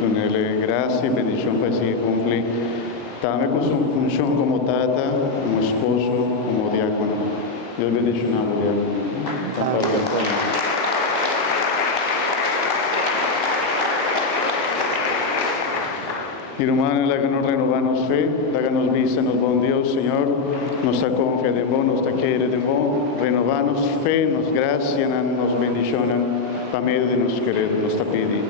donele gracia y bendición para seguir cumplir. También con su función como tata, como esposo, como diácono. Dios bendiga a ambos diáconos. Y hermanos, háganos renovarnos fe, háganos vista, nos buen Dios, Señor, nos confía de vos, nos quiere de vos, renovarnos fe, nos gracia, nos bendicionan, para medio de nos querer, nos pide.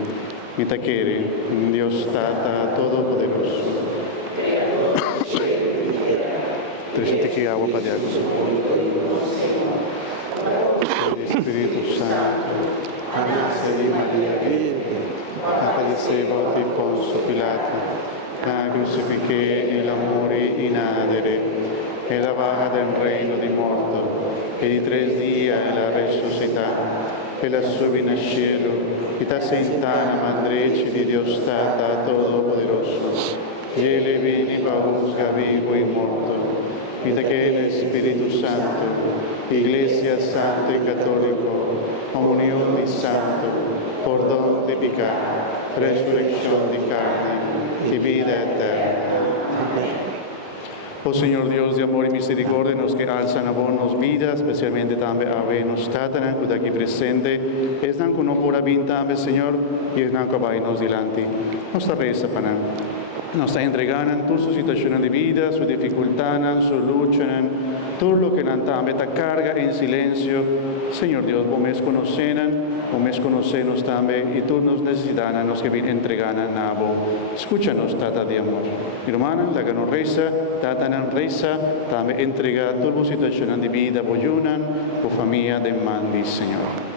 Y te quiere, Dios Tata Todopoderoso. Presente que agua para Dios. Espíritu Santo, gracia di Maria Virgen, appareceva di Ponzo Pilato, la crucifiché e l'amore inadere, e la baja del reino di morto, e di 3 días la resucità, e la subì nel cielo, e ta sentana mandreci di Dios Tata Todopoderoso, y Él viene para juzgar vivo y muerto, y te que el Espíritu Santo, Iglesia Santa y Católico, comunión de santo, perdón de pecado, resurrección de carne y vida eterna. Oh Señor Dios de amor y misericordia, nos que alzan a vos nos vida, especialmente también a nos tatan, que aquí presente, es tan que no pura vinta también, Señor, y es tan que va nos delante. Nos reza para nos entregando toda su situación de vida, su dificultad, su lucha, todo lo que nos carga en silencio. Señor Dios, vos me conocenos también, y tú nos necesitas, nos que entregan a vos. Escúchanos, tata de amor. Mi hermana, la que nos reza, tata nos reza, también entrega toda su situación de vida, por una, por familia de mandi, Señor.